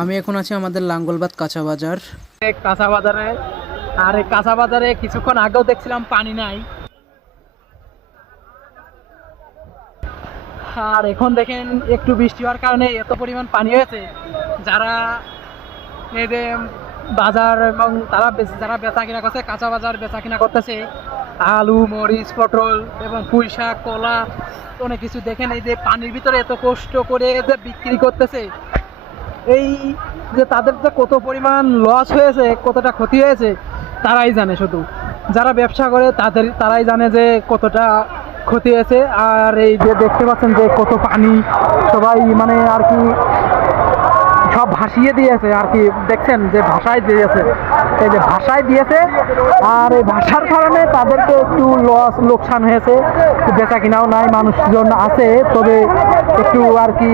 আমি এখন আছি আমাদের লাঙ্গলবাদ কাঁচা বাজার। কাঁচা বাজারে, আর এই কাঁচা বাজারে কিছুক্ষণ আগেও দেখছিলাম পানি নাই, আর এখন দেখেন একটু বৃষ্টি হওয়ার কারণে এত পরিমাণ পানি হয়েছে। যারা এই যে বাজার এবং যারা বেচা কিনা করছে, কাঁচা বাজার বেচা কিনা করতেছে, আলু, মরিচ, পটল এবং পুঁই শাক, কলা, অনেক কিছু দেখেন এই যে পানির ভিতরে এত কষ্ট করে যে বিক্রি করতেছে। এই যে তাদের যে কত পরিমাণ লস হয়েছে, কতটা ক্ষতি হয়েছে তারাই জানে। শুধু যারা ব্যবসা করে তারাই জানে যে কতটা ক্ষতি হয়েছে। আর এই যে দেখতে পাচ্ছেন যে কত পানি, সবাই মানে আর কি সব ভাসিয়ে দিয়েছে আর কি, দেখছেন যে ভাষায় দিয়েছে, এই যে ভাষায় দিয়েছে। আর এই ভাষার কারণে তাদেরকে একটু লোকসান হয়েছে, বেচা কিনাও নাই, মানুষজন আছে, তবে একটু আর কি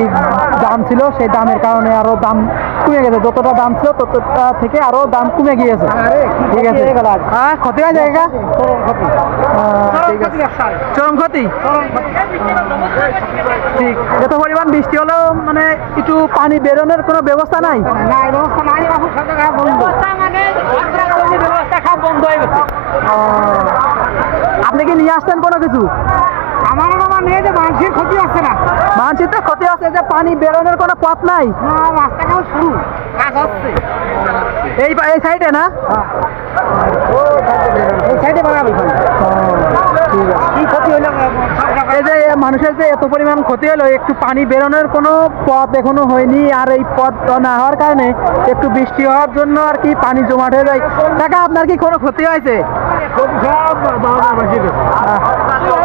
দাম ছিল, সেই দামের কারণে আরো দাম কমে গেছে। যতটা দাম ছিল ততটা থেকে আরো দাম কমে গিয়েছে। ঠিক আছে, হ্যাঁ, ক্ষতি হয়ে যায়, চরম ক্ষতি। ঠিক, এত পরিমাণ বৃষ্টি হলেও মানে একটু পানি বেরোনোর কোনো ব্যবস্থা নাই। আপনি কি নিয়ে আসছেন কোনো কিছু? আমার নিয়ে যে মানুষের ক্ষতি হচ্ছে না, মানুষের তো ক্ষতি হচ্ছে, যে পানি বেরোনোর কোনো পথ নাই। রাস্তাটাও শুরু কাজ হচ্ছে এই সাইডে না, এই সাইডে বানাবি। কি ক্ষতি হইলো? এই যে মানুষের যে এত পরিমাণ ক্ষতি হলো, একটু পানি বেরোনোর কোনো পথ এখনো হয়নি। আর এই পথ না হওয়ার কারণে একটু বৃষ্টি হওয়ার জন্য আর কি পানি জমাট হয়ে যায়। টাকা আপনার কি কোনো ক্ষতি হয়েছে?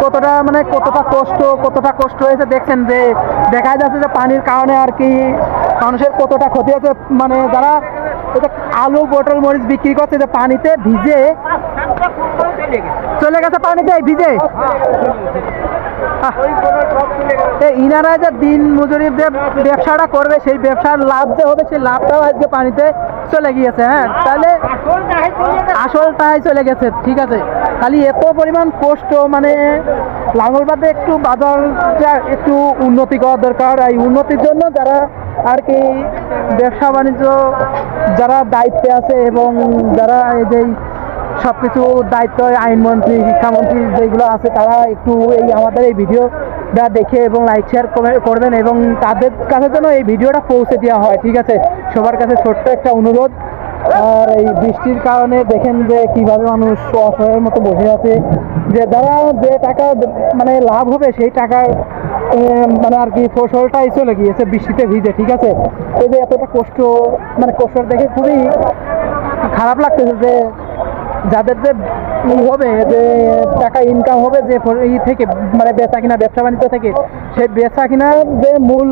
কতটা মানে কতটা কষ্ট হয়েছে দেখছেন, যে দেখা যাচ্ছে যে পানির কারণে আর কি মানুষের কতটা ক্ষতি হয়েছে। মানে যারা আলু, পটল, মরিচ বিক্রি করছে, যে পানিতে ভিজে চলে গেছে, পানিতে ভিজে। ইনারা যে দিন মজুরির যে ব্যবসাটা করবে, সেই ব্যবসার লাভ যে হবে, সেই লাভটাও আজকে পানিতে চলে গিয়েছে। হ্যাঁ, তাহলে আসলটাই চলে গেছে। ঠিক আছে, খালি এত পরিমাণ কষ্ট, মানে লাঙ্গলবাদে একটু বাজারটা একটু উন্নতি করা দরকার। এই উন্নতির জন্য যারা আর কি ব্যবসা বাণিজ্য যারা দায়িত্বে আছে, এবং যারা এই যে সব কিছু দায়িত্ব, আইনমন্ত্রী, শিক্ষামন্ত্রী যেগুলো আছে, তারা একটু এই আমাদের এই ভিডিওটা দেখে এবং লাইক শেয়ার করবেন, এবং তাদের কাছে যেন এই ভিডিওটা পৌঁছে দেওয়া হয়। ঠিক আছে, সবার কাছে ছোট্ট একটা অনুরোধ। আর এই বৃষ্টির কারণে দেখেন যে কিভাবে মানুষ অসহায়ের মতো বসে আছে, যে যারা যে টাকা মানে লাভ হবে, সেই টাকার মানে আর কি ফসলটাই চলে গিয়েছে বৃষ্টিতে ভিজে। ঠিক আছে, এই যে এতটা কষ্ট, মানে কষ্ট দেখে খুবই খারাপ লাগতেছে, যে যাদের যে হবে, যে টাকা ইনকাম হবে যে থেকে, মানে বেচা কিনা, ব্যবসা বাণিজ্য থেকে, সেই বেচা কিনার যে মূল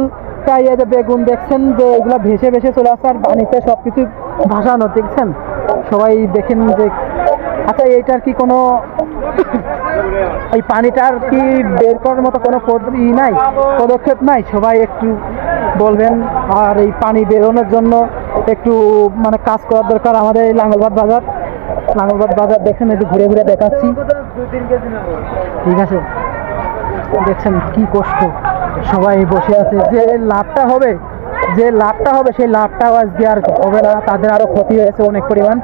যে বেগুন দেখছেন যে এগুলো ভেসে ভেসে চলে আসছে, আর পানিতে সব কিছু ভাসানো, দেখছেন সবাই দেখেন যে। আচ্ছা, এইটার কি কোনো এই পানিটার কি বের করার মতো কোনো পদক্ষেপ নাই? সবাই একটু বলবেন। আর এই পানি বেরোনোর জন্য একটু মানে কাজ করার দরকার। আমাদের এই লাঙ্গলবাদ বাজার দেখেন, একটু ঘুরে ঘুরে দেখাচ্ছি। ঠিক আছে, দেখছেন কি কষ্ট, সবাই বসে আছে। যে লাভটা হবে সেই লাভটাও আজকে আর হবে না, তাদের আরো ক্ষতি হয়েছে অনেক পরিমাণ।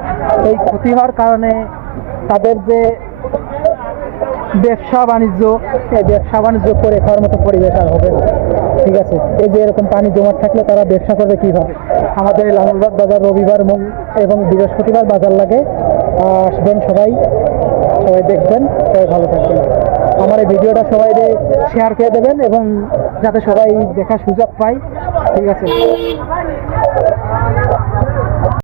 এই ক্ষতি হওয়ার কারণে তাদের যে ব্যবসা বাণিজ্য করে খাওয়ার মতো পরিবেশ আর হবে না। ঠিক আছে, এই যে এরকম পানি জমাট থাকলে তারা ব্যবসা করবে কিভাবে? আমাদের লাঙ্গলবাদ বাজার রবিবার এবং বৃহস্পতিবার বাজার লাগে। আসবেন সবাই দেখবেন, সবাই ভালো থাকবেন। আমার এই ভিডিওটা সবাই শেয়ার করে দেবেন, এবং যাতে সবাই দেখার সুযোগ পায়। ঠিক আছে।